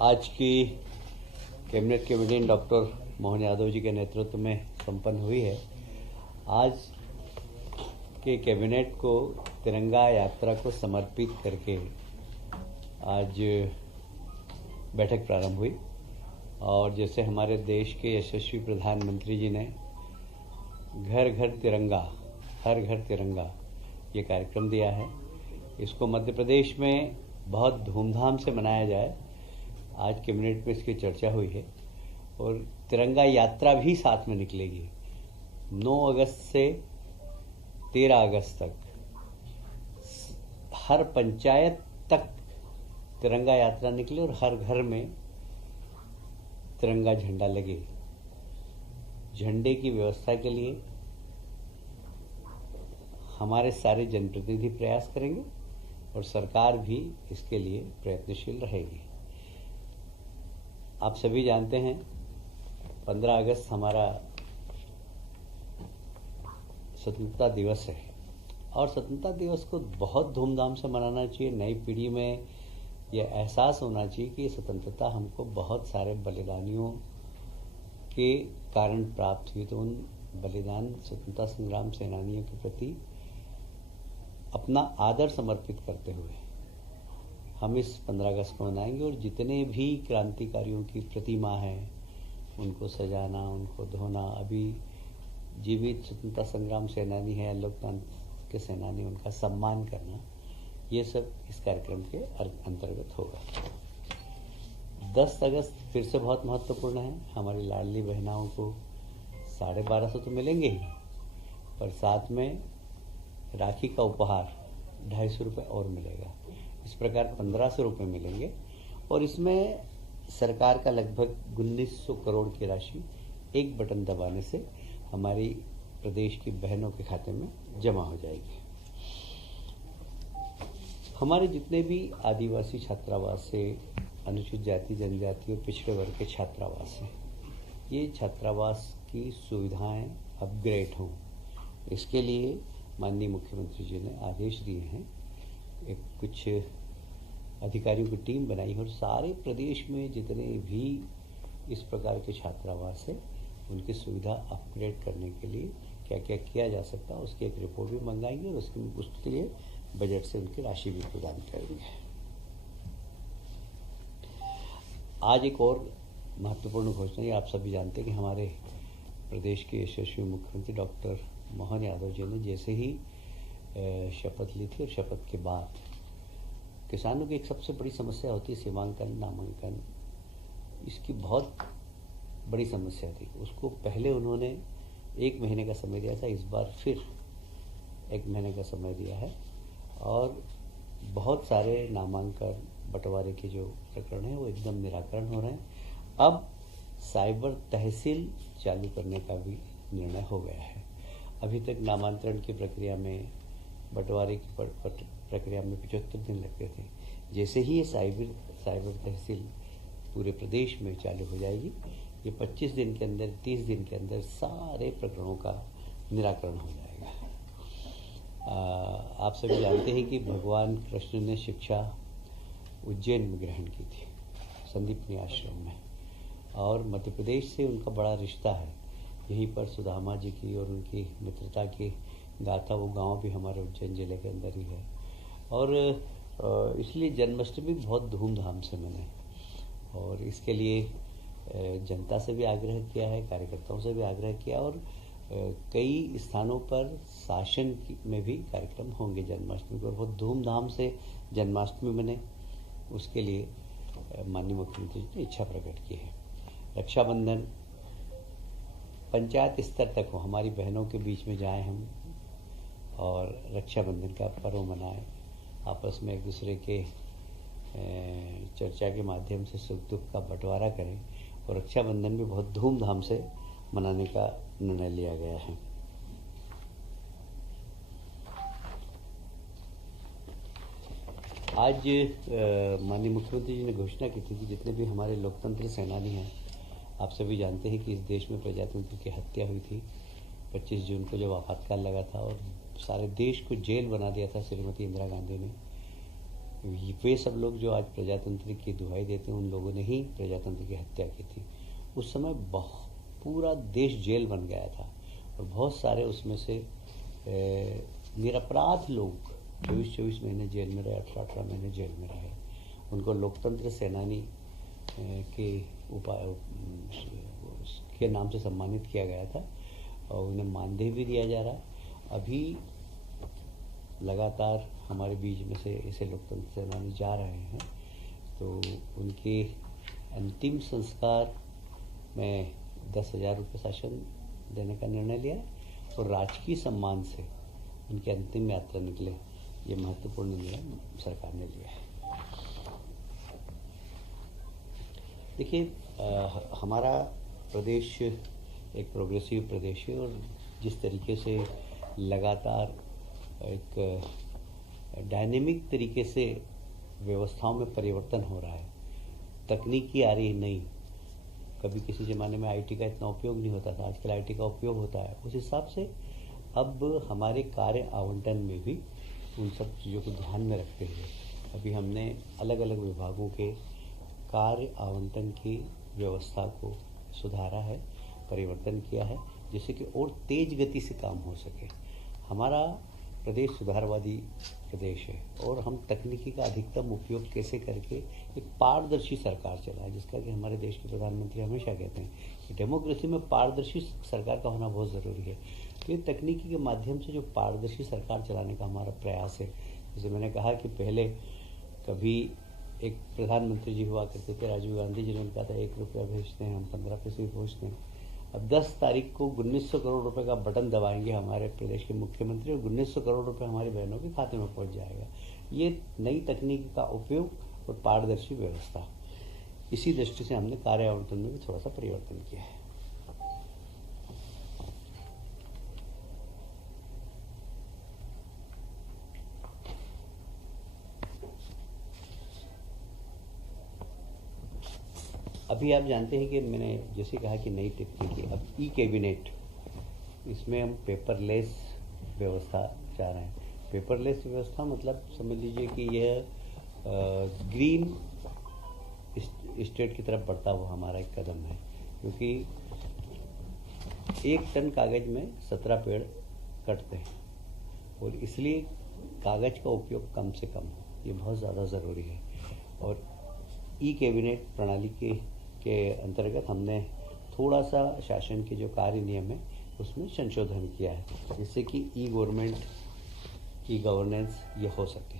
आज की कैबिनेट की मीटिंग डॉक्टर मोहन यादव जी के नेतृत्व में संपन्न हुई है। आज के कैबिनेट को तिरंगा यात्रा को समर्पित करके आज बैठक प्रारंभ हुई और जैसे हमारे देश के यशस्वी प्रधानमंत्री जी ने घर घर तिरंगा, हर घर तिरंगा ये कार्यक्रम दिया है, इसको मध्य प्रदेश में बहुत धूमधाम से मनाया जाए। आज कैबिनेट में इसकी चर्चा हुई है और तिरंगा यात्रा भी साथ में निकलेगी। 9 अगस्त से 13 अगस्त तक हर पंचायत तक तिरंगा यात्रा निकले और हर घर में तिरंगा झंडा लगे। झंडे की व्यवस्था के लिए हमारे सारे जनप्रतिनिधि प्रयास करेंगे और सरकार भी इसके लिए प्रयत्नशील रहेगी। आप सभी जानते हैं 15 अगस्त हमारा स्वतंत्रता दिवस है और स्वतंत्रता दिवस को बहुत धूमधाम से मनाना चाहिए। नई पीढ़ी में यह एहसास होना चाहिए कि स्वतंत्रता हमको बहुत सारे बलिदानियों के कारण प्राप्त हुई, तो उन बलिदान स्वतंत्रता संग्राम सेनानियों के प्रति अपना आदर समर्पित करते हुए हम इस 15 अगस्त को मनाएंगे और जितने भी क्रांतिकारियों की प्रतिमा है उनको सजाना, उनको धोना, अभी जीवित स्वतंत्रता संग्राम सेनानी है, लोकतंत्र के सेनानी, उनका सम्मान करना, ये सब इस कार्यक्रम के अंतर्गत होगा। 10 अगस्त फिर से बहुत महत्वपूर्ण है। हमारी लाडली बहनाओं को 1250 तो मिलेंगे ही, पर साथ में राखी का उपहार 250 रुपये और मिलेगा। इस प्रकार 1500 रुपये मिलेंगे और इसमें सरकार का लगभग 1900 करोड़ की राशि एक बटन दबाने से हमारी प्रदेश की बहनों के खाते में जमा हो जाएगी। हमारे जितने भी आदिवासी छात्रावास से, अनुसूचित जाति जनजाति और पिछड़े वर्ग के छात्रावास हैं, ये छात्रावास की सुविधाएं अपग्रेड हों, इसके लिए माननीय मुख्यमंत्री जी ने आदेश दिए हैं। एक कुछ अधिकारियों की टीम बनाई है और सारे प्रदेश में जितने भी इस प्रकार के छात्रावास है उनकी सुविधा अपग्रेड करने के लिए क्या क्या किया जा सकता है उसकी एक रिपोर्ट भी मंगाएंगे और उसके लिए बजट से उनकी राशि भी प्रदान करेंगे। आज एक और महत्वपूर्ण घोषणा है। आप सभी जानते हैं कि हमारे प्रदेश के यशस्वी मुख्यमंत्री डॉक्टर मोहन यादव जी ने जैसे ही शपथ ली थी और शपथ के बाद किसानों की एक सबसे बड़ी समस्या होती है सीमांकन, नामांकन, इसकी बहुत बड़ी समस्या थी। उसको पहले उन्होंने 1 महीने का समय दिया था, इस बार फिर 1 महीने का समय दिया है और बहुत सारे नामांकन बंटवारे के जो प्रकरण हैं वो एकदम निराकरण हो रहे हैं। अब साइबर तहसील चालू करने का भी निर्णय हो गया है। अभी तक नामांतरण की प्रक्रिया में, बंटवारे की प्रक्रिया में 75 दिन लगते थे। जैसे ही ये साइबर तहसील पूरे प्रदेश में चालू हो जाएगी, ये 25 दिन के अंदर, 30 दिन के अंदर सारे प्रकरणों का निराकरण हो जाएगा। आप सभी जानते हैं कि भगवान कृष्ण ने शिक्षा उज्जैन में ग्रहण की थी, संदीपनी आश्रम में, और मध्य प्रदेश से उनका बड़ा रिश्ता है। यहीं पर सुदामा जी की और उनकी मित्रता की गाथा, वो गांव भी हमारे उज्जैन जिले के अंदर ही है और इसलिए जन्माष्टमी बहुत धूमधाम से मने और इसके लिए जनता से भी आग्रह किया है, कार्यकर्ताओं से भी आग्रह किया और कई स्थानों पर शासन में भी कार्यक्रम होंगे जन्माष्टमी पर। बहुत धूमधाम से जन्माष्टमी मने, उसके लिए माननीय मुख्यमंत्री जी ने इच्छा प्रकट की है। रक्षाबंधन पंचायत स्तर तक हो, हमारी बहनों के बीच में जाएं हम और रक्षाबंधन का पर्व मनाएं, आपस में एक दूसरे के चर्चा के माध्यम से सुख दुख का बंटवारा करें और रक्षाबंधन भी बहुत धूमधाम से मनाने का निर्णय लिया गया है। आज माननीय मुख्यमंत्री जी ने घोषणा की थी कि जितने भी हमारे लोकतंत्र सेनानी हैं, आप सभी जानते हैं कि इस देश में प्रजातंत्र की हत्या हुई थी 25 जून को जब आपातकाल लगा था और सारे देश को जेल बना दिया था श्रीमती इंदिरा गांधी ने। वे सब लोग जो आज प्रजातंत्र की दुहाई देते हैं, उन लोगों ने ही प्रजातंत्र की हत्या की थी। उस समय पूरा देश जेल बन गया था और बहुत सारे उसमें से निरपराध लोग 24-24 महीने जेल में रहे, 18-18 महीने जेल में रहे। उनको लोकतंत्र सेनानी के के नाम से सम्मानित किया गया था और उन्हें मानदेय भी दिया जा रहा है। अभी लगातार हमारे बीच में से ऐसे लोकतंत्र सेनानी जा रहे हैं, तो उनके अंतिम संस्कार में 10,000 रुपये शासन देने का निर्णय लिया और राजकीय सम्मान से उनकी अंतिम यात्रा निकले। ये महत्वपूर्ण निर्णय सरकार ने लिया है। देखिए, हमारा प्रदेश एक प्रोग्रेसिव प्रदेश है और जिस तरीके से लगातार एक डायनेमिक तरीके से व्यवस्थाओं में परिवर्तन हो रहा है, तकनीकी आ रही है नई। कभी किसी ज़माने में आईटी का इतना उपयोग नहीं होता था, आजकल आईटी का उपयोग होता है। उस हिसाब से अब हमारे कार्य आवंटन में भी उन सब चीज़ों को ध्यान में रखते हुए अभी हमने अलग अलग विभागों के कार्य आवंटन की व्यवस्था को सुधारा है, परिवर्तन किया है, जिससे कि और तेज गति से काम हो सके। हमारा प्रदेश सुधारवादी प्रदेश है और हम तकनीकी का अधिकतम उपयोग कैसे करके एक पारदर्शी सरकार चलाएं, जिसका कि हमारे देश के प्रधानमंत्री हमेशा कहते हैं कि डेमोक्रेसी में पारदर्शी सरकार का होना बहुत ज़रूरी है। तो ये तकनीकी के माध्यम से जो पारदर्शी सरकार चलाने का हमारा प्रयास है, जैसे मैंने कहा कि पहले कभी एक प्रधानमंत्री जी हुआ करते थे, राजीव गांधी जी ने कहा था 1 रुपया भेजते हैं हम, 15 पैसे भी भेजते हैं। अब 10 तारीख को 1900 करोड़ रुपए का बटन दबाएंगे हमारे प्रदेश के मुख्यमंत्री और 1900 करोड़ रुपए हमारी बहनों के खाते में पहुंच जाएगा। ये नई तकनीक का उपयोग और पारदर्शी व्यवस्था, इसी दृष्टि से हमने कार्य आवंटन में भी थोड़ा सा परिवर्तन किया है। अभी आप जानते हैं कि मैंने जैसे कहा कि नई तकनीकी, अब ई कैबिनेट, इसमें हम पेपरलेस व्यवस्था चाह रहे हैं। पेपरलेस व्यवस्था मतलब समझ लीजिए कि यह ग्रीन स्टेट की तरफ बढ़ता हुआ हमारा एक कदम है, क्योंकि 1 टन कागज में 17 पेड़ कटते हैं और इसलिए कागज का उपयोग कम से कम हो, ये बहुत ज़्यादा ज़रूरी है। और ई कैबिनेट प्रणाली के अंतर्गत हमने थोड़ा सा शासन के जो कार्य नियम है उसमें संशोधन किया है, जिससे कि ई गवर्नमेंट, ई गवर्नेंस ये हो सके।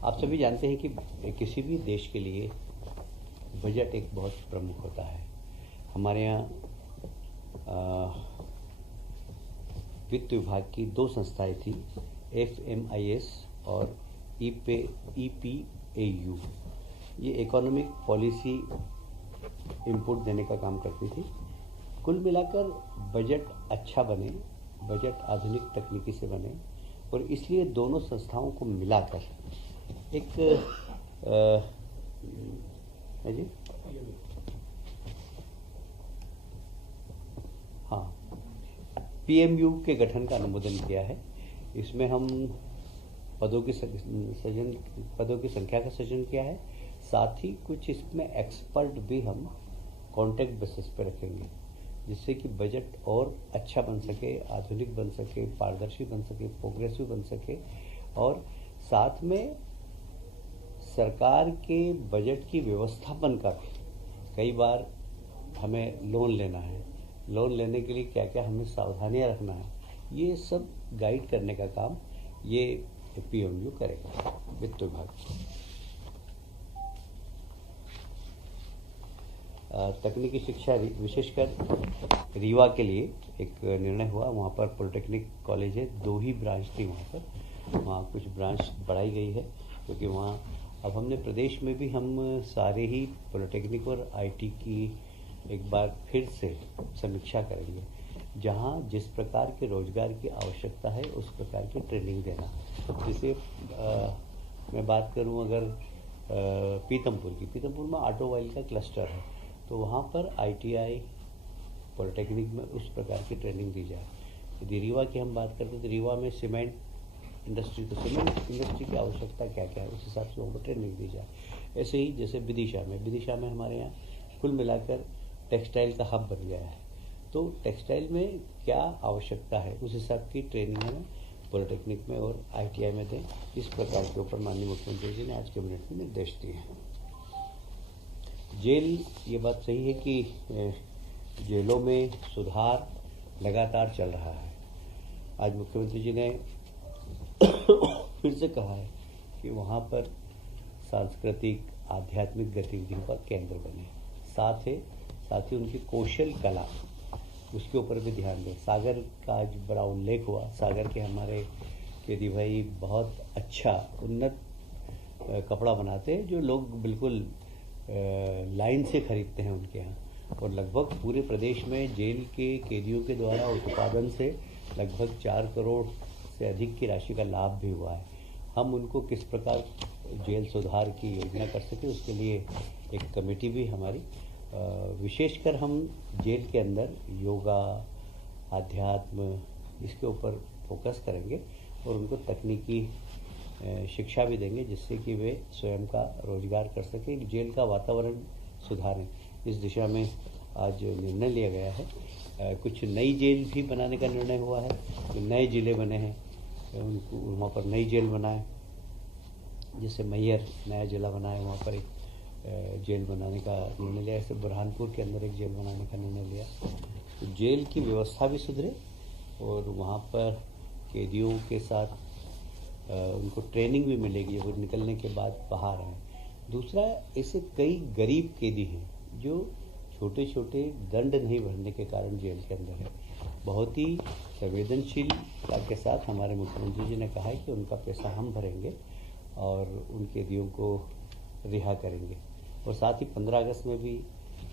आप सभी जानते हैं कि किसी भी देश के लिए बजट एक बहुत प्रमुख होता है। हमारे यहाँ वित्त विभाग की 2 संस्थाएं थी, FMIS और EPAU। ये इकोनॉमिक पॉलिसी इनपुट देने का काम करती थी। कुल मिलाकर बजट अच्छा बने, बजट आधुनिक तकनीकी से बने, और इसलिए दोनों संस्थाओं को मिलाकर एक जी हाँ PMU के गठन का अनुमोदन किया है। इसमें हम पदों की संख्या का सृजन किया है, साथ ही कुछ इसमें एक्सपर्ट भी हम कॉन्ट्रैक्ट बेसिस पे रखेंगे, जिससे कि बजट और अच्छा बन सके, आधुनिक बन सके, पारदर्शी बन सके, प्रोग्रेसिव बन सके। और साथ में सरकार के बजट की व्यवस्थापन का भी, कई बार हमें लोन लेना है, लोन लेने के लिए क्या क्या हमें सावधानियां रखना है, ये सब गाइड करने का काम ये PMU करेगा, वित्त विभाग। तकनीकी शिक्षा विशेषकर रीवा के लिए एक निर्णय हुआ। वहाँ पर पॉलिटेक्निक कॉलेज है, 2 ही ब्रांच थी वहाँ पर, वहाँ कुछ ब्रांच बढ़ाई गई है, क्योंकि वहाँ अब हमने प्रदेश में भी हम सारे ही पॉलिटेक्निक और IT की एक बार फिर से समीक्षा करेंगे, जहाँ जिस प्रकार के रोजगार की आवश्यकता है उस प्रकार की ट्रेनिंग देना। जैसे मैं बात करूँ अगर पीतमपुर में ऑटोमोबाइल का क्लस्टर है, तो वहाँ पर ITI, पॉलिटेक्निक में उस प्रकार की ट्रेनिंग दी जाए। यदि रीवा की हम बात करते हैं तो रीवा में सीमेंट इंडस्ट्री, तो सीमेंट इंडस्ट्री की आवश्यकता क्या क्या है उस हिसाब से वहाँ पर ट्रेनिंग दी जाए। ऐसे ही जैसे विदिशा में हमारे यहाँ कुल मिलाकर टेक्सटाइल का हब बन गया है, तो टेक्सटाइल में क्या आवश्यकता है उस हिसाब की ट्रेनिंग हमें पॉलिटेक्निक में और ITI में दें। इस प्रकार के ऊपर माननीय मुख्यमंत्री जी ने आज कैबिनेट में निर्देश दिए हैं। जेल, ये बात सही है कि जेलों में सुधार लगातार चल रहा है। आज मुख्यमंत्री जी ने फिर से कहा है कि वहाँ पर सांस्कृतिक आध्यात्मिक गतिविधियों का केंद्र बने, साथ ही उनकी कौशल कला उसके ऊपर भी ध्यान दें। सागर का आज बड़ा उल्लेख हुआ। सागर के हमारे केदी भाई बहुत अच्छा उन्नत कपड़ा बनाते हैं, जो लोग बिल्कुल लाइन से खरीदते हैं उनके यहाँ, और लगभग पूरे प्रदेश में जेल के कैदियों के द्वारा उत्पादन से लगभग 4 करोड़ से अधिक की राशि का लाभ भी हुआ है। हम उनको किस प्रकार जेल सुधार की योजना कर सके, उसके लिए एक कमेटी भी हमारी, विशेषकर हम जेल के अंदर योगा, आध्यात्म, इसके ऊपर फोकस करेंगे और उनको तकनीकी शिक्षा भी देंगे, जिससे कि वे स्वयं का रोजगार कर सकें, जेल का वातावरण सुधारें। इस दिशा में आज निर्णय लिया गया है। कुछ नई जेल भी बनाने का निर्णय हुआ है, जो नए जिले बने हैं उनको वहाँ पर नई जेल बनाएं। जैसे मैहर नया जिला बना है, वहाँ पर एक जेल बनाने का निर्णय लिया। ऐसे बुरहानपुर के अंदर एक जेल बनाने का निर्णय लिया। तो जेल की व्यवस्था भी सुधरे और वहाँ पर कैदियों के साथ उनको ट्रेनिंग भी मिलेगी वो निकलने के बाद बाहर आए। दूसरा, ऐसे कई गरीब कैदी हैं जो छोटे छोटे दंड नहीं भरने के कारण जेल के अंदर है। बहुत ही संवेदनशीलता के साथ हमारे मुख्यमंत्री जी ने कहा है कि उनका पैसा हम भरेंगे और उन कैदियों को रिहा करेंगे। और साथ ही 15 अगस्त में भी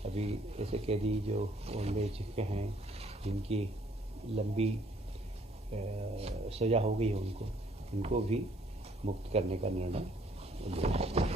अभी ऐसे कैदी जो ओल्ड एज के हैं, जिनकी लंबी सज़ा हो गई है, उनको भी मुक्त करने का निर्णय लिया।